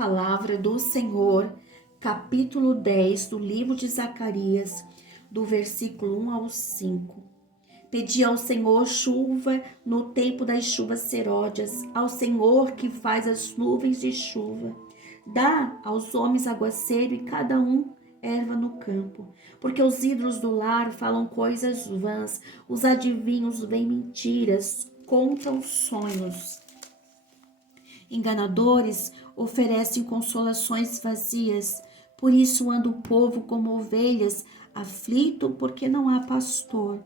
Palavra do Senhor, capítulo 10 do livro de Zacarias, do versículo 1 ao 5. Pedi ao Senhor chuva no tempo das chuvas serôdias, ao Senhor que faz as nuvens de chuva. Dá aos homens aguaceiro e cada um erva no campo, porque os ídolos do lar falam coisas vãs, os adivinhos veem mentiras, contam sonhos. Enganadores oferecem consolações vazias, por isso anda o povo como ovelhas, aflito porque não há pastor.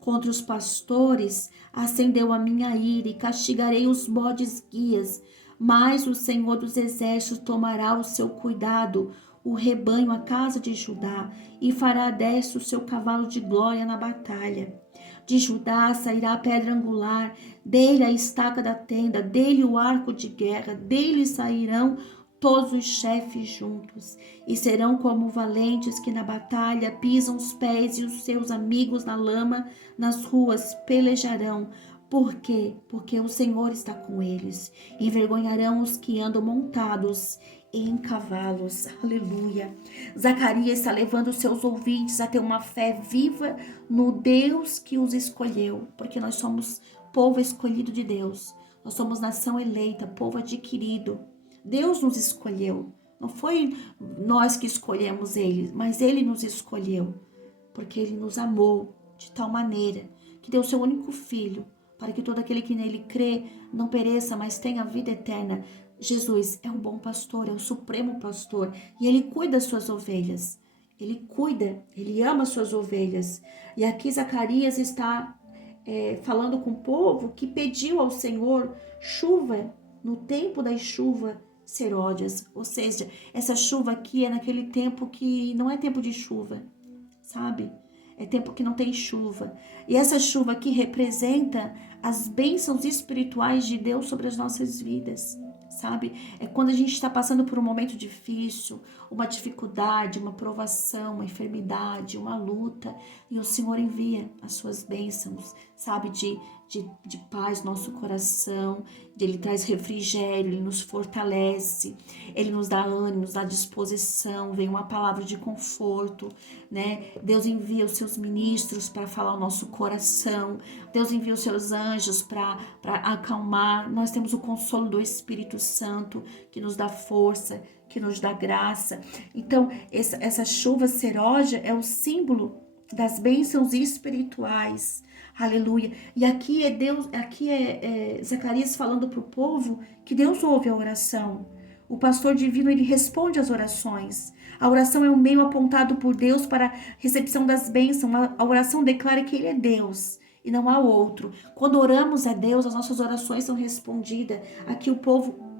Contra os pastores acendeu a minha ira e castigarei os bodes guias, mas o Senhor dos exércitos tomará o seu cuidado, o rebanho, a casa de Judá, e fará destro o seu cavalo de glória na batalha. De Judá sairá a pedra angular, dele a estaca da tenda, dele o arco de guerra, dele sairão todos os chefes juntos, e serão como valentes que na batalha pisam os pés, e os seus amigos na lama, nas ruas pelejarão. Por quê? Porque o Senhor está com eles. Envergonharão os que andam montados em cavalos. Aleluia. Zacarias está levando os seus ouvintes a ter uma fé viva no Deus que os escolheu, porque nós somos povo escolhido de Deus. Nós somos nação eleita, povo adquirido. Deus nos escolheu. Não foi nós que escolhemos ele, mas ele nos escolheu, porque ele nos amou de tal maneira que deu seu único filho, para que todo aquele que nele crê não pereça, mas tenha vida eterna. Jesus é o bom pastor, é o supremo pastor, e ele cuida das suas ovelhas. Ele cuida, ele ama as suas ovelhas. E aqui Zacarias está falando com o povo que pediu ao Senhor chuva no tempo das chuvas serôdias, ou seja, essa chuva aqui é naquele tempo que não é tempo de chuva, sabe? É tempo que não tem chuva. E essa chuva aqui representa as bênçãos espirituais de Deus sobre as nossas vidas, sabe? É quando a gente está passando por um momento difícil, uma dificuldade, uma provação, uma enfermidade, uma luta, e o Senhor envia as suas bênçãos, sabe? De paz no nosso coração, Ele traz refrigério, Ele nos fortalece, Ele nos dá ânimo, nos dá disposição, vem uma palavra de conforto, né? Deus envia os seus ministros para falar o nosso coração, Deus envia os seus anjos para acalmar. Nós temos o consolo do Espírito Santo que nos dá força, que nos dá graça. Então, essa chuva serôdia é o símbolo das bênçãos espirituais. Aleluia. E aqui é Deus, Zacarias falando para o povo que Deus ouve a oração. O pastor divino, ele responde às orações. A oração é um meio apontado por Deus para a recepção das bênçãos. A oração declara que ele é Deus e não há outro. Quando oramos a Deus, as nossas orações são respondidas. Aqui o povo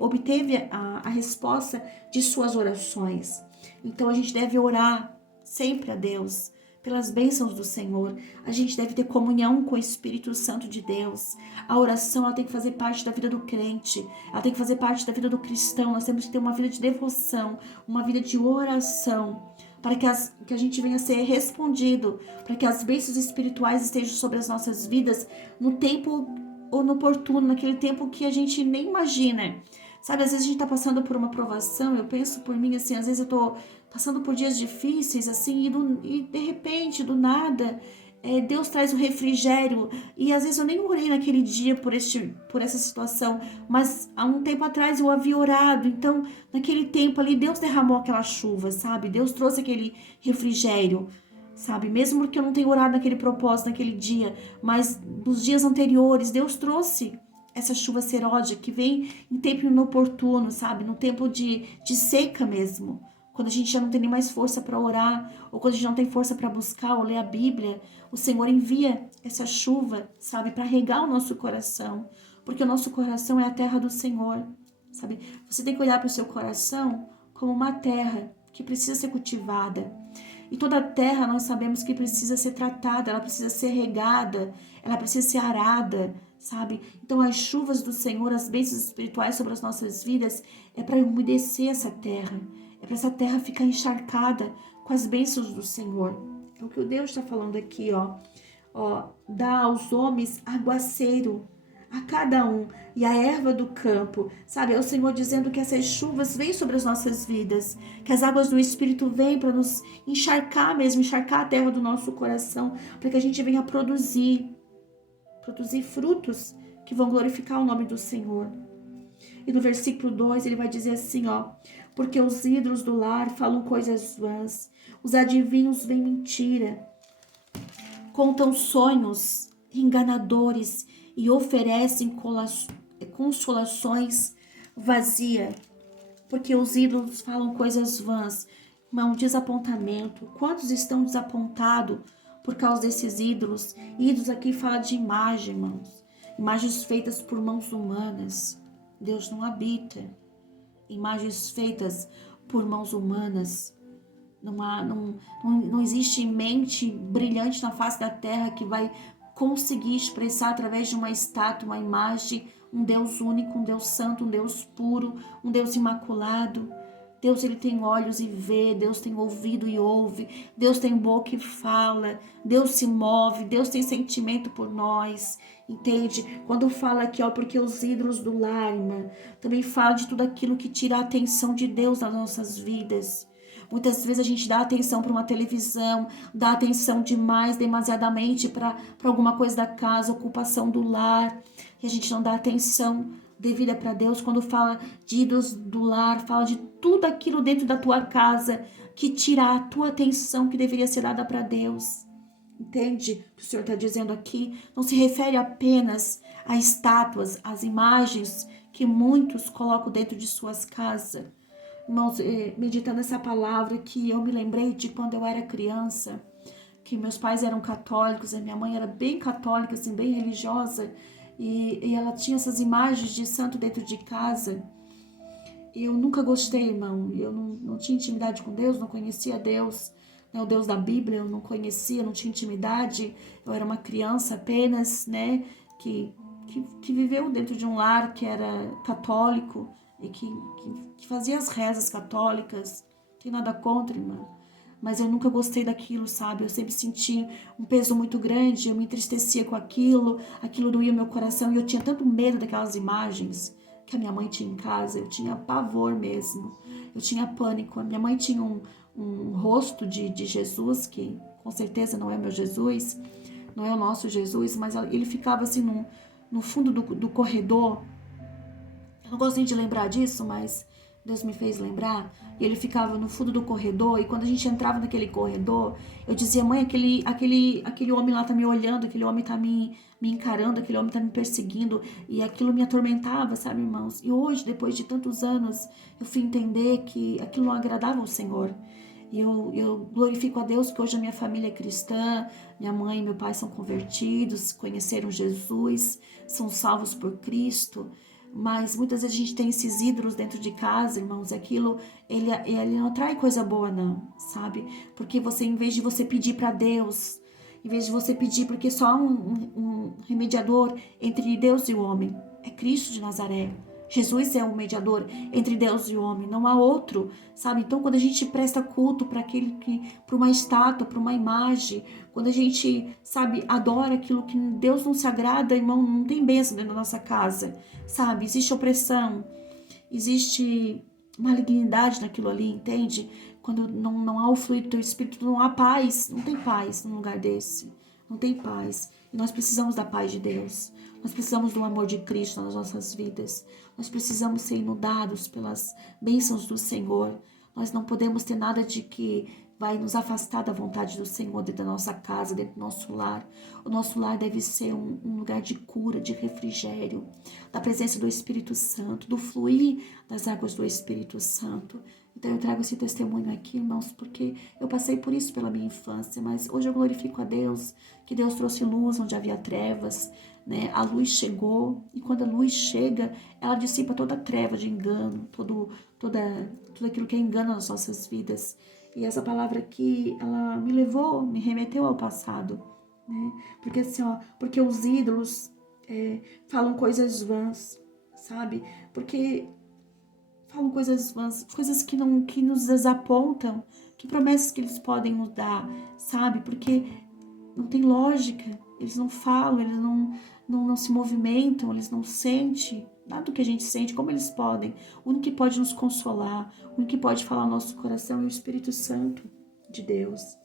obteve a resposta de suas orações. Então a gente deve orar sempre a Deus pelas bênçãos do Senhor. A gente deve ter comunhão com o Espírito Santo de Deus. A oração, ela tem que fazer parte da vida do crente, ela tem que fazer parte da vida do cristão. Nós temos que ter uma vida de devoção, uma vida de oração, para que a gente venha a ser respondido, para que as bênçãos espirituais estejam sobre as nossas vidas no tempo oportuno, naquele tempo que a gente nem imagina. Sabe, às vezes a gente tá passando por uma provação, eu penso por mim, assim, às vezes eu tô passando por dias difíceis, assim, e de repente, do nada, Deus traz o refrigério, e às vezes eu nem orei naquele dia por essa situação, mas há um tempo atrás eu havia orado, então, naquele tempo ali, Deus derramou aquela chuva, sabe? Deus trouxe aquele refrigério, sabe? Mesmo que eu não tenha orado naquele propósito, naquele dia, mas nos dias anteriores, Deus trouxe essa chuva serôdia que vem em tempo inoportuno, sabe? No tempo de seca mesmo. Quando a gente já não tem nem mais força para orar, ou quando a gente não tem força para buscar ou ler a Bíblia, o Senhor envia essa chuva, sabe? Para regar o nosso coração. Porque o nosso coração é a terra do Senhor, sabe? Você tem que olhar para o seu coração como uma terra que precisa ser cultivada. E toda terra nós sabemos que precisa ser tratada, ela precisa ser regada, ela precisa ser arada, sabe? Então as chuvas do Senhor, as bênçãos espirituais sobre as nossas vidas é para umedecer essa terra, é para essa terra ficar encharcada com as bênçãos do Senhor. É o que o Deus está falando aqui, ó. Dá aos homens aguaceiro. a cada um, e a erva do campo, sabe? É o Senhor dizendo que essas chuvas vêm sobre as nossas vidas, que as águas do Espírito vêm para nos encharcar mesmo, encharcar a terra do nosso coração, para que a gente venha produzir frutos que vão glorificar o nome do Senhor. E no versículo 2 ele vai dizer assim, ó: porque os ídolos do lar falam coisas vãs, os adivinhos veem mentira, contam sonhos enganadores e oferecem consolações vazias, porque os ídolos falam coisas vãs. Irmão, desapontamento. Quantos estão desapontados por causa desses ídolos? Ídolos aqui fala de imagem, irmãos. Imagens feitas por mãos humanas. Deus não habita. Imagens feitas por mãos humanas. Não existe mente brilhante na face da terra que vai conseguir expressar através de uma estátua, uma imagem, um Deus único, um Deus santo, um Deus puro, um Deus imaculado. Deus, ele tem olhos e vê, Deus tem ouvido e ouve, Deus tem boca e fala, Deus se move, Deus tem sentimento por nós, entende? Quando fala aqui, ó, porque os ídolos do lar, irmã, também fala de tudo aquilo que tira a atenção de Deus nas nossas vidas. Muitas vezes a gente dá atenção para uma televisão, dá atenção demais, demasiadamente para alguma coisa da casa, ocupação do lar, e a gente não dá atenção devida para Deus. Quando fala de ídolos do lar, fala de tudo aquilo dentro da tua casa que tira a tua atenção que deveria ser dada para Deus. Entende o que o Senhor está dizendo aqui? Não se refere apenas a estátuas, às imagens que muitos colocam dentro de suas casas. Irmãos, meditando essa palavra, que eu me lembrei de quando eu era criança, que meus pais eram católicos, a minha mãe era bem católica, assim, bem religiosa, e ela tinha essas imagens de santo dentro de casa. E eu nunca gostei, irmão. Eu não tinha intimidade com Deus, não conhecia Deus, né? O Deus da Bíblia eu não conhecia, não tinha intimidade. Eu era uma criança apenas, né, que viveu dentro de um lar que era católico e que fazia as rezas católicas. Não tem nada contra, irmã. Mas eu nunca gostei daquilo, sabe? Eu sempre senti um peso muito grande, eu me entristecia com aquilo doía meu coração, e eu tinha tanto medo daquelas imagens que a minha mãe tinha em casa. Eu tinha pavor mesmo, eu tinha pânico. A minha mãe tinha um rosto de Jesus, que com certeza não é meu Jesus, não é o nosso Jesus, mas ele ficava assim no fundo do corredor. Eu não gosto nem de lembrar disso, mas Deus me fez lembrar. E ele ficava no fundo do corredor, e quando a gente entrava naquele corredor, eu dizia: mãe, aquele homem lá tá me olhando, aquele homem tá me encarando, aquele homem tá me perseguindo, e aquilo me atormentava, sabe, irmãos? E hoje, depois de tantos anos, eu fui entender que aquilo não agradava ao Senhor. E eu glorifico a Deus que hoje a minha família é cristã, minha mãe e meu pai são convertidos, conheceram Jesus, são salvos por Cristo. Mas muitas vezes a gente tem esses ídolos dentro de casa, irmãos, aquilo, ele não traz coisa boa não, sabe? Porque você, em vez de você pedir para Deus, em vez de você pedir, porque só há um remediador entre Deus e o homem, é Cristo de Nazaré. Jesus é o mediador entre Deus e o homem, não há outro, sabe? Então, quando a gente presta culto para uma estátua, para uma imagem, quando a gente, sabe, adora aquilo que Deus não se agrada, irmão, não tem bênção dentro da nossa casa, sabe? Existe opressão, existe malignidade naquilo ali, entende? Quando não há o fluir do teu espírito, não há paz, não tem paz num lugar desse, não tem paz. E nós precisamos da paz de Deus. Nós precisamos do amor de Cristo nas nossas vidas. Nós precisamos ser inundados pelas bênçãos do Senhor. Nós não podemos ter nada de que vai nos afastar da vontade do Senhor dentro da nossa casa, dentro do nosso lar. O nosso lar deve ser um lugar de cura, de refrigério, da presença do Espírito Santo, do fluir das águas do Espírito Santo. Então eu trago esse testemunho aqui, irmãos, porque eu passei por isso pela minha infância, mas hoje eu glorifico a Deus, que Deus trouxe luz onde havia trevas, né? A luz chegou, e quando a luz chega, ela dissipa toda a treva de engano, tudo aquilo que é engano nas nossas vidas. E essa palavra aqui, ela me remeteu ao passado, né? Porque assim, ó, porque os ídolos falam coisas vãs, sabe? Porque falam coisas vãs, coisas que nos desapontam, que promessas que eles podem nos dar, sabe? Porque não tem lógica, eles não falam, eles não se movimentam, eles não sentem nada do que a gente sente, como eles podem? O único que pode nos consolar, o único que pode falar ao nosso coração é o Espírito Santo de Deus.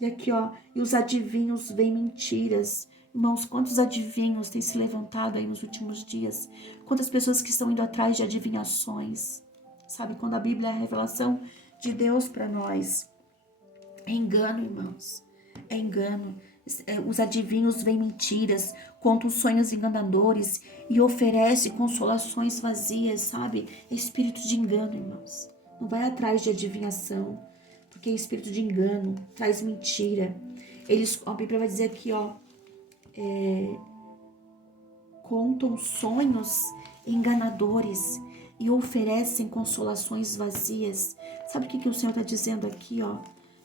E aqui, ó, e os adivinhos veem mentiras. Irmãos, quantos adivinhos têm se levantado aí nos últimos dias? Quantas pessoas que estão indo atrás de adivinhações? Sabe, quando a Bíblia é a revelação de Deus para nós. É engano, irmãos. É engano. Os adivinhos veem mentiras, contam sonhos enganadores e oferecem consolações vazias, sabe? É espírito de engano, irmãos. Não vai atrás de adivinhação, porque é espírito de engano, traz mentira. A Bíblia vai dizer aqui, ó, contam sonhos enganadores e oferecem consolações vazias. Sabe o que o Senhor está dizendo aqui, ó?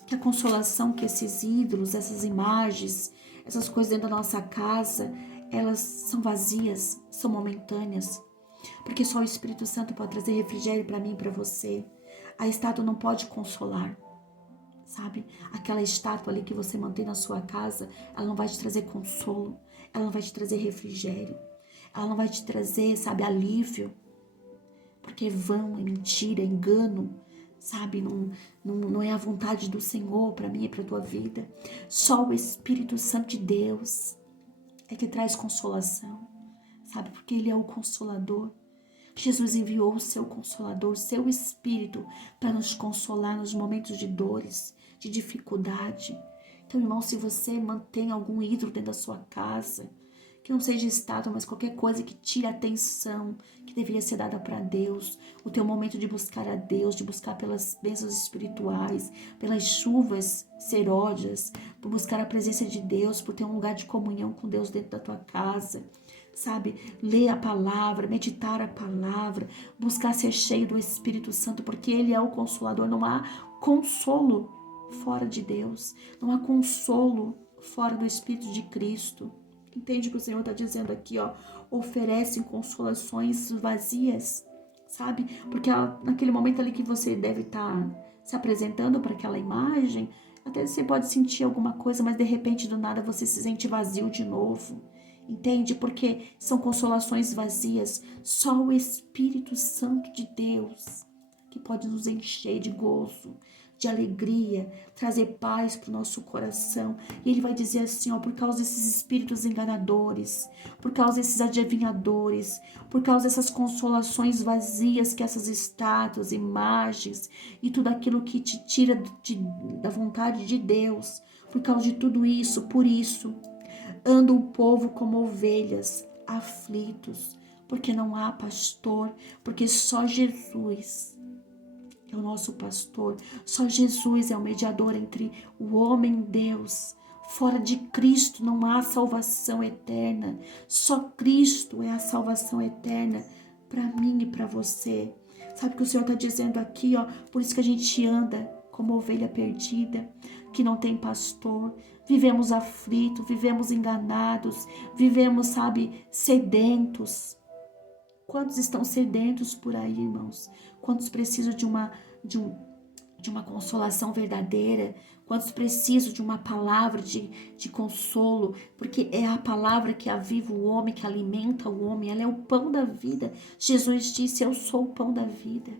Que a consolação que esses ídolos, essas imagens, essas coisas dentro da nossa casa, elas são vazias, são momentâneas. Porque só o Espírito Santo pode trazer refrigério para mim e para você. A estátua não pode consolar, sabe? Aquela estátua ali que você mantém na sua casa, ela não vai te trazer consolo, ela não vai te trazer refrigério, ela não vai te trazer, sabe, alívio. Porque é vão, é mentira, é engano, sabe? Não é a vontade do Senhor para mim e para a tua vida. Só o Espírito Santo de Deus é que traz consolação, sabe? Porque Ele é o Consolador. Jesus enviou o seu Consolador, o seu Espírito, para nos consolar nos momentos de dores, de dificuldade. Então, irmão, se você mantém algum ídolo dentro da sua casa, que não seja estátua, mas qualquer coisa que tire a atenção que deveria ser dada para Deus, o teu momento de buscar a Deus, de buscar pelas bênçãos espirituais, pelas chuvas seródias, por buscar a presença de Deus, por ter um lugar de comunhão com Deus dentro da tua casa, sabe? Ler a palavra, meditar a palavra, buscar ser cheio do Espírito Santo, porque Ele é o Consolador. Não há consolo fora de Deus, não há consolo fora do Espírito de Cristo. Entende o que o Senhor está dizendo aqui, ó? Oferecem consolações vazias, sabe? Porque naquele momento ali que você deve estar se apresentando para aquela imagem, até você pode sentir alguma coisa, mas de repente do nada você se sente vazio de novo. Entende? Porque são consolações vazias. Só o Espírito Santo de Deus que pode nos encher de gozo, de alegria, trazer paz para o nosso coração. E Ele vai dizer assim, ó, por causa desses espíritos enganadores, por causa desses adivinhadores, por causa dessas consolações vazias que essas estátuas, imagens e tudo aquilo que te tira da vontade de Deus, por causa de tudo isso, por isso, anda o povo como ovelhas, aflitos, porque não há pastor, porque só Jesus é o nosso pastor, só Jesus é o mediador entre o homem e Deus. Fora de Cristo não há salvação eterna, só Cristo é a salvação eterna para mim e para você. Sabe o que o Senhor está dizendo aqui, ó? Por isso que a gente anda como ovelha perdida, que não tem pastor, vivemos aflitos, vivemos enganados, vivemos, sabe, sedentos. Quantos estão sedentos por aí, irmãos? Quantos precisam de uma consolação verdadeira? Quantos precisam de uma palavra de consolo? Porque é a palavra que aviva o homem, que alimenta o homem. Ela é o pão da vida. Jesus disse, eu sou o pão da vida.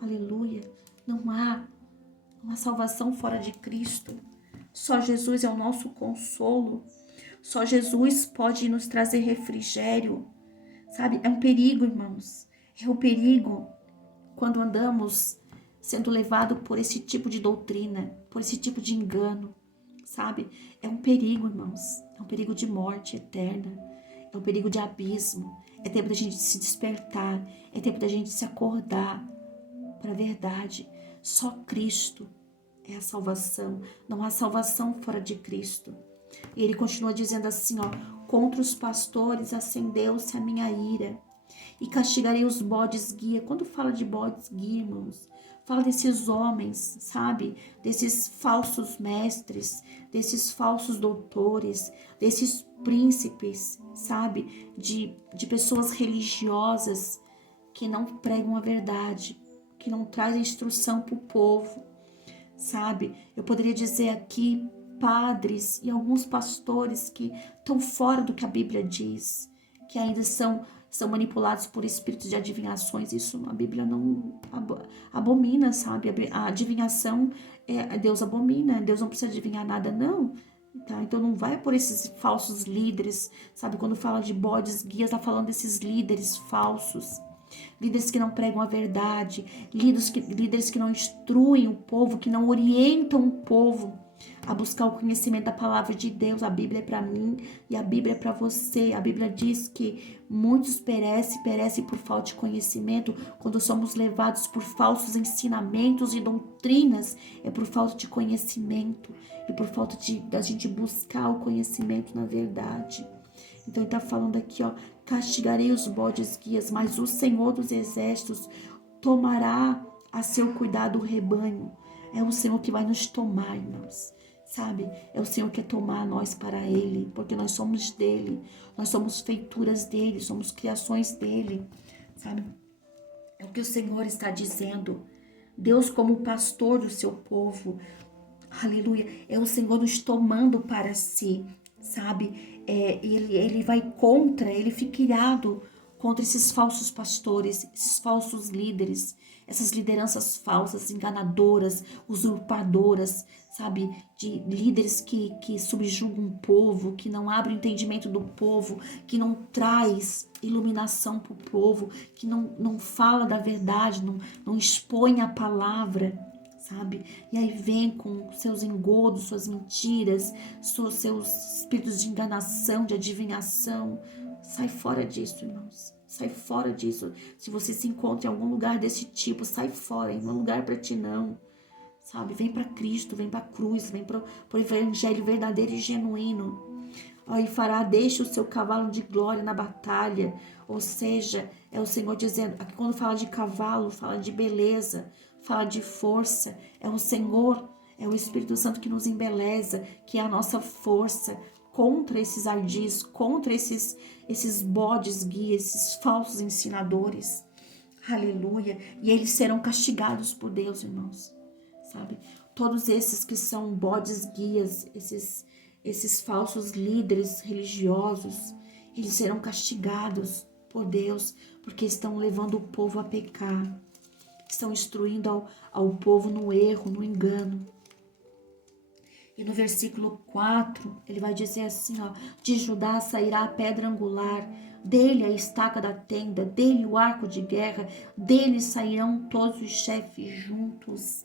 Aleluia. Não há uma salvação fora de Cristo. Só Jesus é o nosso consolo. Só Jesus pode nos trazer refrigério. Sabe, é um perigo, irmãos. É um perigo quando andamos sendo levados por esse tipo de doutrina, por esse tipo de engano, sabe? É um perigo, irmãos. É um perigo de morte eterna. É um perigo de abismo. É tempo da gente se despertar. É tempo da gente se acordar para a verdade. Só Cristo é a salvação. Não há salvação fora de Cristo. E ele continua dizendo assim, ó, contra os pastores acendeu-se a minha ira e castigarei os bodes guia. Quando fala de bodes guia, irmãos, fala desses homens, sabe? Desses falsos mestres, desses falsos doutores, desses príncipes, sabe? De pessoas religiosas que não pregam a verdade, que não trazem instrução para o povo, sabe? Eu poderia dizer aqui padres e alguns pastores que estão fora do que a Bíblia diz, que ainda são manipulados por espíritos de adivinhações. Isso a Bíblia não abomina, sabe? A adivinhação, Deus abomina, Deus não precisa adivinhar nada, não. Tá? Então não vai por esses falsos líderes, sabe? Quando fala de bodes guias, tá falando desses líderes falsos. Líderes que não pregam a verdade, líderes que não instruem o povo, que não orientam o povo a buscar o conhecimento da palavra de Deus. A Bíblia é para mim e a Bíblia é para você. A Bíblia diz que muitos perecem por falta de conhecimento. Quando somos levados por falsos ensinamentos e doutrinas, é por falta de conhecimento e por falta da gente buscar o conhecimento na verdade. Então ele está falando aqui, ó, castigarei os bodes guias, mas o Senhor dos Exércitos tomará a seu cuidado o rebanho. É o Senhor que vai nos tomar, irmãos, sabe? É o Senhor que quer tomar nós para Ele, porque nós somos dEle, nós somos feituras dEle, somos criações dEle, sabe? É o que o Senhor está dizendo. Deus como pastor do seu povo, aleluia, é o Senhor nos tomando para si, sabe? Ele vai contra, ele fica irado contra esses falsos pastores, esses falsos líderes, essas lideranças falsas, enganadoras, usurpadoras, sabe? De líderes que subjugam o povo, que não abrem o entendimento do povo, que não traz iluminação para o povo, que não fala da verdade, não expõe a palavra, sabe? E aí vem com seus engodos, suas mentiras, seus espíritos de enganação, de adivinhação. Sai fora disso, irmãos. Sai fora disso. Se você se encontra em algum lugar desse tipo, sai fora. Não é lugar para ti, não. Sabe? Vem para Cristo, vem para a cruz, vem para o evangelho verdadeiro e genuíno. Aí fará, deixa o seu cavalo de glória na batalha. Ou seja, é o Senhor dizendo, aqui quando fala de cavalo, fala de beleza, fala de força. É o Senhor, é o Espírito Santo que nos embeleza, que é a nossa força contra esses ardis, contra esses bodes guias, esses falsos ensinadores. Aleluia. E eles serão castigados por Deus, irmãos. Sabe? Todos esses que são bodes guias, esses falsos líderes religiosos, eles serão castigados por Deus, porque estão levando o povo a pecar, estão instruindo ao povo no erro, no engano. E no versículo 4, ele vai dizer assim, ó, de Judá sairá a pedra angular, dele a estaca da tenda, dele o arco de guerra, dele sairão todos os chefes juntos.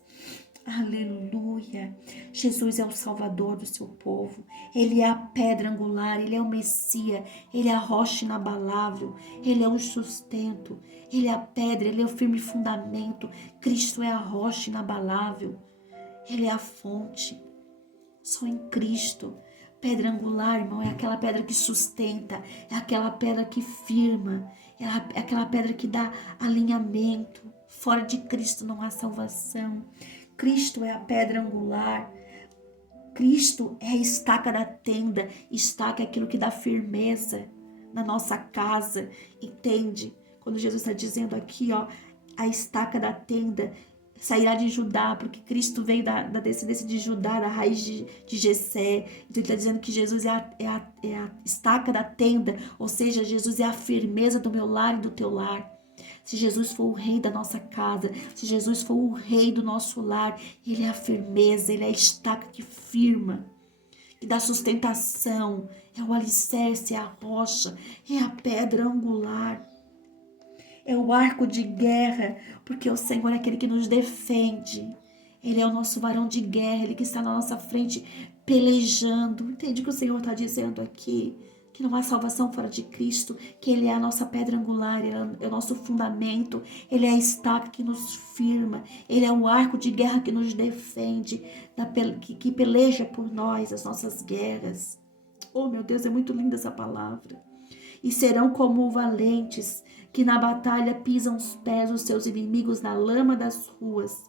Aleluia. Jesus é o Salvador do seu povo. Ele é a pedra angular, ele é o Messias, ele é a rocha inabalável, ele é o sustento, ele é a pedra, ele é o firme fundamento. Cristo é a rocha inabalável, ele é a fonte. Só em Cristo. Pedra angular, irmão, é aquela pedra que sustenta, é aquela pedra que firma, é aquela pedra que dá alinhamento. Fora de Cristo não há salvação. Cristo é a pedra angular. Cristo é a estaca da tenda. Estaca é aquilo que dá firmeza na nossa casa. Entende? Quando Jesus está dizendo aqui, ó, a estaca da tenda sairá de Judá, porque Cristo veio da descendência de Judá, da raiz de Jessé. Então ele está dizendo que Jesus é a estaca da tenda, ou seja, Jesus é a firmeza do meu lar e do teu lar. Se Jesus for o rei da nossa casa, se Jesus for o rei do nosso lar, ele é a firmeza, ele é a estaca que firma, que dá sustentação, é o alicerce, é a rocha, é a pedra angular, é o arco de guerra, porque o Senhor é aquele que nos defende. Ele é o nosso varão de guerra, ele que está na nossa frente pelejando. Entende o que o Senhor está dizendo aqui? Que não há salvação fora de Cristo, que Ele é a nossa pedra angular, Ele é o nosso fundamento, Ele é a estaca que nos firma, Ele é o arco de guerra que nos defende, que peleja por nós as nossas guerras. Oh, meu Deus, é muito linda essa palavra. E serão como valentes, que na batalha pisam os pés dos seus inimigos na lama das ruas.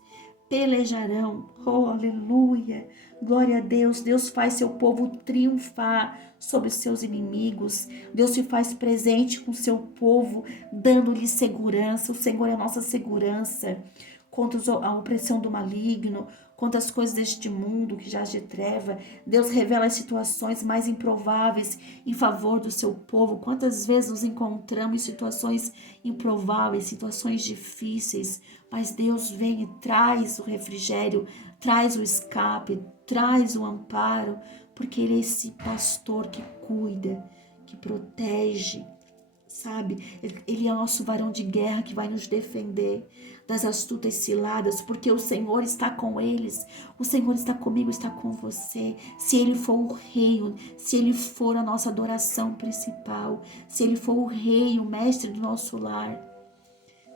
Pelejarão, oh aleluia, glória a Deus. Deus faz seu povo triunfar sobre os seus inimigos. Deus se faz presente com seu povo, dando-lhe segurança. O Senhor é a nossa segurança contra a opressão do maligno, contra as coisas deste mundo que jaz de treva. Deus revela as situações mais improváveis em favor do seu povo. Quantas vezes nos encontramos em situações improváveis, situações difíceis, mas Deus vem e traz o refrigério, traz o escape, traz o amparo, porque Ele é esse pastor que cuida, que protege, sabe? Ele é o nosso varão de guerra que vai nos defender das astutas ciladas, porque o Senhor está com eles, o Senhor está comigo, está com você. Se Ele for o rei, se Ele for a nossa adoração principal, se Ele for o rei, o mestre do nosso lar,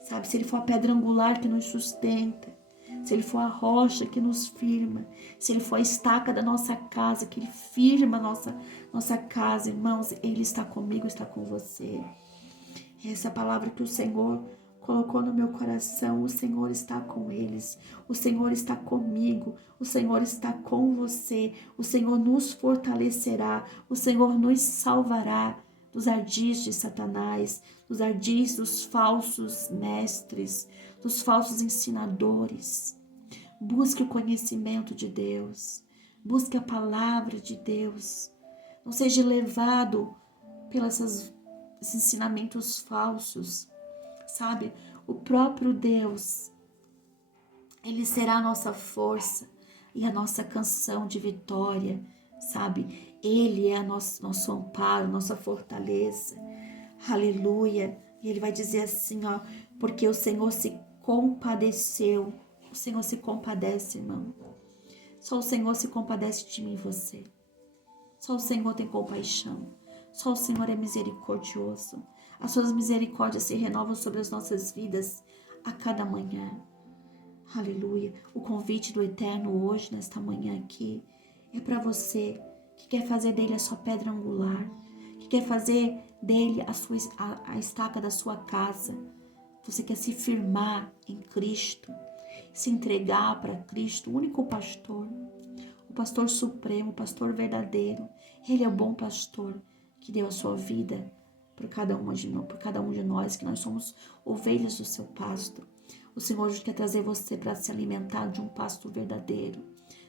sabe? Se Ele for a pedra angular que nos sustenta, se Ele for a rocha que nos firma, se Ele for a estaca da nossa casa, que Ele firma a nossa casa, irmãos, Ele está comigo, está com você. Essa palavra que o Senhor colocou no meu coração, o Senhor está com eles, o Senhor está comigo, o Senhor está com você, o Senhor nos fortalecerá, o Senhor nos salvará dos ardis de Satanás, dos ardis dos falsos mestres, dos falsos ensinadores. Busque o conhecimento de Deus, busque a palavra de Deus, não seja levado pelos esses ensinamentos falsos, sabe? O próprio Deus, Ele será a nossa força e a nossa canção de vitória, sabe? Ele é nosso amparo, nossa fortaleza, aleluia. E Ele vai dizer assim, ó, porque o Senhor se compadeceu. O Senhor se compadece, irmão. Só o Senhor se compadece de mim e você. Só o Senhor tem compaixão. Só o Senhor é misericordioso. As suas misericórdias se renovam sobre as nossas vidas a cada manhã. Aleluia. O convite do Eterno hoje, nesta manhã aqui, é para você que quer fazer dele a sua pedra angular, que quer fazer dele a estaca da sua casa. Você quer se firmar em Cristo, se entregar para Cristo, o único pastor, o pastor supremo, o pastor verdadeiro. Ele é o bom pastor que deu a sua vida por cada um de nós, que nós somos ovelhas do seu pasto. O Senhor hoje quer trazer você para se alimentar de um pasto verdadeiro,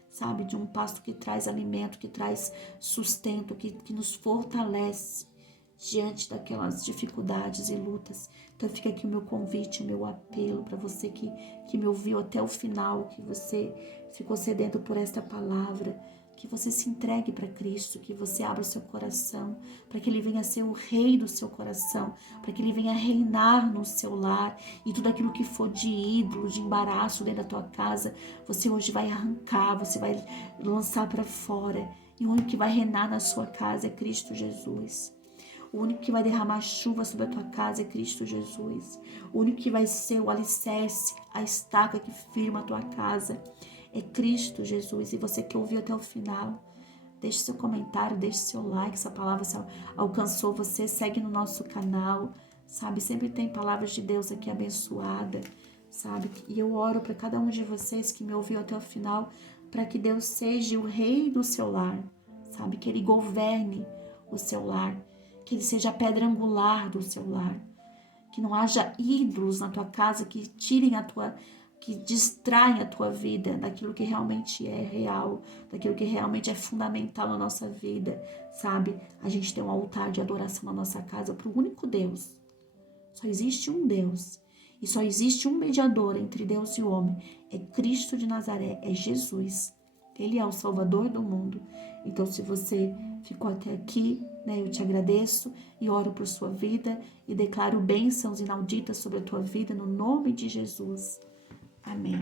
sabe? De um pasto que traz alimento, que traz sustento, que nos fortalece diante daquelas dificuldades e lutas. Então fica aqui o meu convite, o meu apelo para você que me ouviu até o final, que você ficou sedento por esta palavra, que você se entregue para Cristo, que você abra o seu coração, para que Ele venha ser o rei do seu coração, para que Ele venha reinar no seu lar, e tudo aquilo que for de ídolo, de embaraço dentro da tua casa, você hoje vai arrancar, você vai lançar para fora, e o único que vai reinar na sua casa é Cristo Jesus. O único que vai derramar chuva sobre a tua casa é Cristo Jesus. O único que vai ser o alicerce, a estaca que firma a tua casa é Cristo Jesus. E você que ouviu até o final, deixe seu comentário, deixe seu like. Essa palavra alcançou você, segue no nosso canal, sabe? Sempre tem palavras de Deus aqui abençoada, sabe? E eu oro para cada um de vocês que me ouviu até o final, para que Deus seja o rei do seu lar, sabe? Que Ele governe o seu lar, que Ele seja a pedra angular do seu lar, que não haja ídolos na tua casa que que distraem a tua vida daquilo que realmente é real, daquilo que realmente é fundamental na nossa vida, sabe? A gente tem um altar de adoração na nossa casa para o único Deus. Só existe um Deus e só existe um mediador entre Deus e o homem, é Cristo de Nazaré, é Jesus. Ele é o Salvador do mundo. Então, se você ficou até aqui, né, eu te agradeço e oro por sua vida e declaro bênçãos inauditas sobre a tua vida no nome de Jesus. Amém.